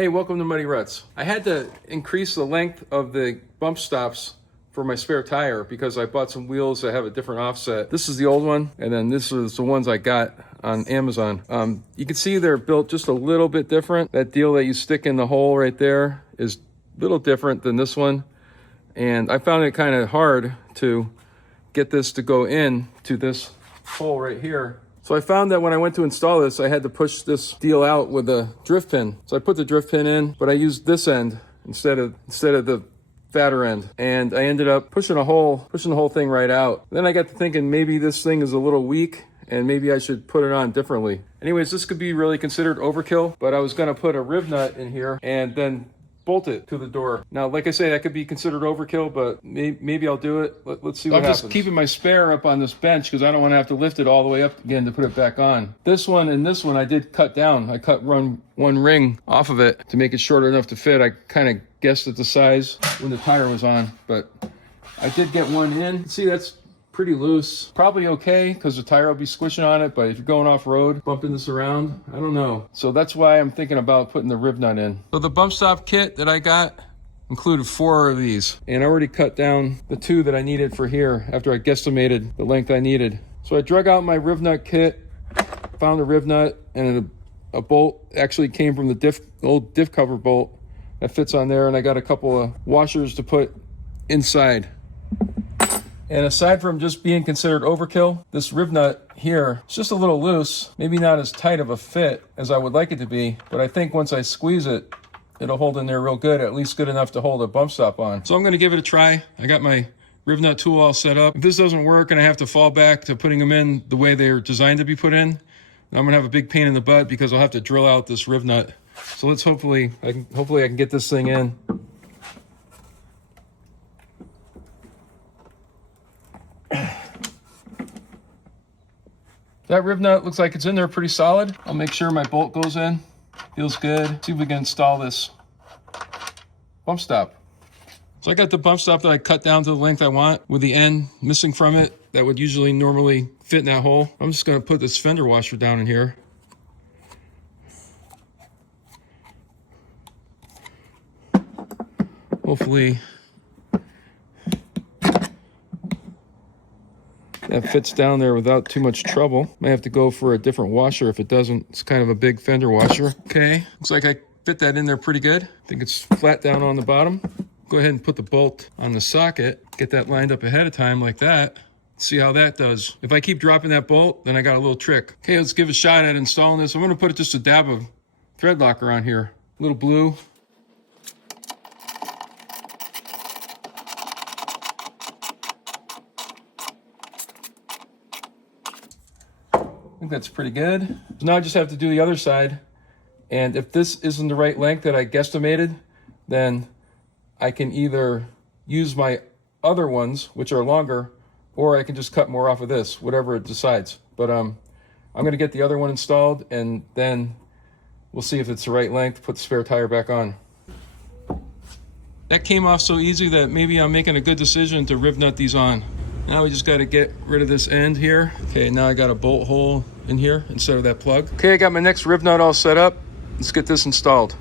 Hey, welcome to Muddy Rutz. I had to increase the length of the bump stops for my spare tire because I bought some wheels that have a different offset. This is the old one, and then this is the ones I got on Amazon. You can see they're built just a little bit different. That deal that you stick in the hole right there is a little different than this one. And I found it kind of hard to get this to go in to this hole right here. So I found that when I went to install this, I had to push this deal out with a drift pin. So I put the drift pin in, but I used this end instead of the fatter end. And I ended up pushing the whole thing right out. Then I got to thinking maybe this thing is a little weak and maybe I should put it on differently. Anyways, this could be really considered overkill, but I was gonna put a Rivnut in here and then bolt it to the door. Now, like I say, that could be considered overkill, but maybe I'll do it. Let's see what happens. I'm just keeping my spare up on this bench because I don't want to have to lift it all the way up again to put it back on. This one and this one I did cut down. I cut one ring off of it to make it short enough to fit. I kind of guessed at the size when the tire was on, but I did get one in. See, that's pretty loose. Probably okay because the tire will be squishing on it, but if you're going off road, bumping this around, I don't know. So that's why I'm thinking about putting the Rivnut in. So the bump stop kit that I got included 4 of these, and I already cut down the 2 that I needed for here after I guesstimated the length I needed. So I drug out my Rivnut kit, found a Rivnut, and a bolt actually came from the old diff cover bolt that fits on there, and I got a couple of washers to put inside. And aside from just being considered overkill, this Rivnut here is just a little loose, maybe not as tight of a fit as I would like it to be, but I think once I squeeze it, it'll hold in there real good, at least good enough to hold a bump stop on. So I'm gonna give it a try. I got my Rivnut tool all set up. If this doesn't work and I have to fall back to putting them in the way they're designed to be put in, I'm gonna have a big pain in the butt because I'll have to drill out this Rivnut. So let's hopefully I can get this thing in. That Rivnut looks like it's in there pretty solid. I'll make sure my bolt goes in. Feels good. See if we can install this bump stop. So I got the bump stop that I cut down to the length I want with the end missing from it that would usually normally fit in that hole. I'm just gonna put this fender washer down in here. Hopefully that fits down there without too much trouble. Might have to go for a different washer if it doesn't. It's kind of a big fender washer. Okay, looks like I fit that in there pretty good. I think it's flat down on the bottom. Go ahead and put the bolt on the socket. Get that lined up ahead of time like that. See how that does. If I keep dropping that bolt, then I got a little trick. Okay, let's give a shot at installing this. I'm gonna put just a dab of thread locker on here. A little blue. I think that's pretty good. So now I just have to do the other side. And if this isn't the right length that I guesstimated, then I can either use my other ones, which are longer, or I can just cut more off of this, whatever it decides. But I'm gonna get the other one installed and then we'll see if it's the right length, put the spare tire back on. That came off so easy that maybe I'm making a good decision to Rivnut these on. Now we just got to get rid of this end here. Okay, now I got a bolt hole in here instead of that plug. Okay, I got my next Rivnut all set up. Let's get this installed.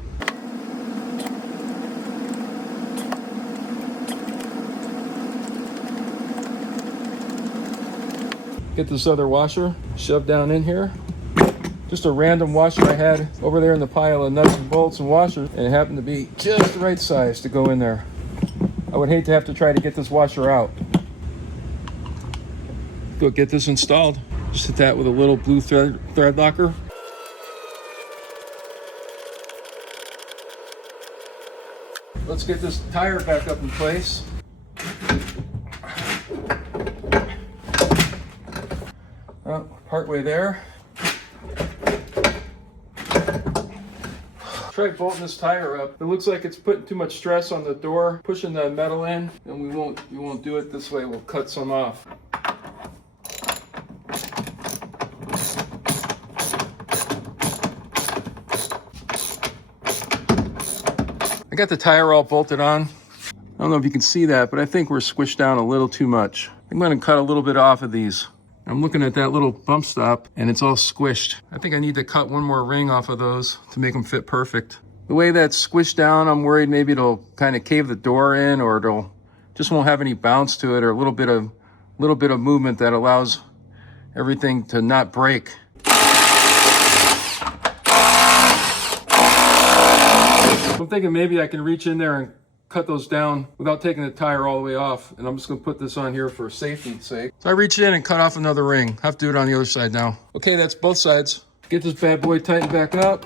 Get this other washer shoved down in here. Just a random washer I had over there in the pile of nuts and bolts and washers, and it happened to be just the right size to go in there. I would hate to have to try to get this washer out. Go get this installed. Just hit that with a little blue thread locker. Let's get this tire back up in place. Oh, partway there. Try bolting this tire up. It looks like it's putting too much stress on the door, pushing the metal in, and we won't do it this way. We'll cut some off. I got the tire all bolted on. I don't know if you can see that, but I think we're squished down a little too much. I'm going to cut a little bit off of these. I'm looking at that little bump stop and it's all squished. I think I need to cut one more ring off of those to make them fit perfect. The way that's squished down, I'm worried maybe it'll kind of cave the door in, or it'll just won't have any bounce to it, or a little bit of movement that allows everything to not break. I'm thinking maybe I can reach in there and cut those down without taking the tire all the way off, and I'm just gonna put this on here for safety's sake. So I reach in and cut off another ring. I have to do it on the other side now. Okay, that's both sides. Get this bad boy tightened back up.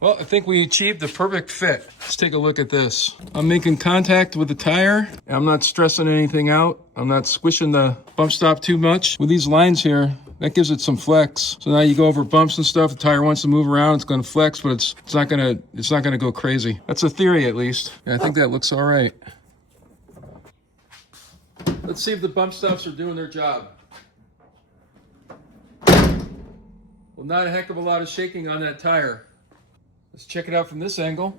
Well, I think we achieved the perfect fit. Let's take a look at this. I'm making contact with the tire, and I'm not stressing anything out. I'm not squishing the bump stop too much. With these lines here, that gives it some flex. So now you go over bumps and stuff, the tire wants to move around, it's gonna flex, but it's not gonna go crazy. That's a theory, at least. Yeah, I think that looks all right. Let's see if the bump stops are doing their job. Well, not a heck of a lot of shaking on that tire. Let's check it out from this angle.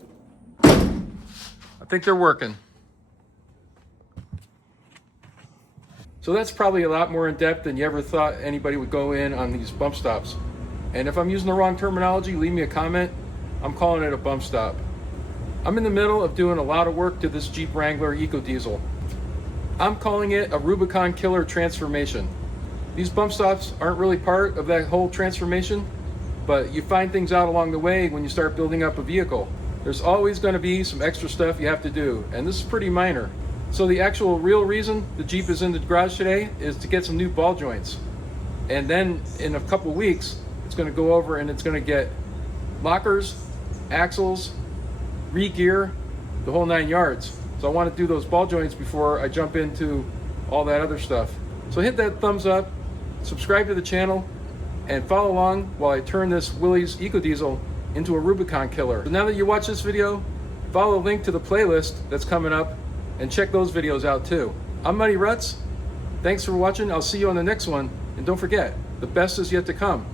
I think they're working. So that's probably a lot more in depth than you ever thought anybody would go in on these bump stops. And if I'm using the wrong terminology, leave me a comment. I'm calling it a bump stop. I'm in the middle of doing a lot of work to this Jeep Wrangler EcoDiesel. I'm calling it a Rubicon killer transformation. These bump stops aren't really part of that whole transformation, but you find things out along the way when you start building up a vehicle. There's always going to be some extra stuff you have to do, and this is pretty minor. So the actual real reason the Jeep is in the garage today is to get some new ball joints. And then in a couple weeks, it's going to go over and it's going to get lockers, axles, re-gear, the whole 9 yards. So I want to do those ball joints before I jump into all that other stuff. So hit that thumbs up, subscribe to the channel, and follow along while I turn this Willys EcoDiesel into a Rubicon killer. So now that you watch this video, follow a link to the playlist that's coming up and check those videos out too. I'm Ruttzz. Thanks for watching. I'll see you on the next one. And don't forget, the best is yet to come.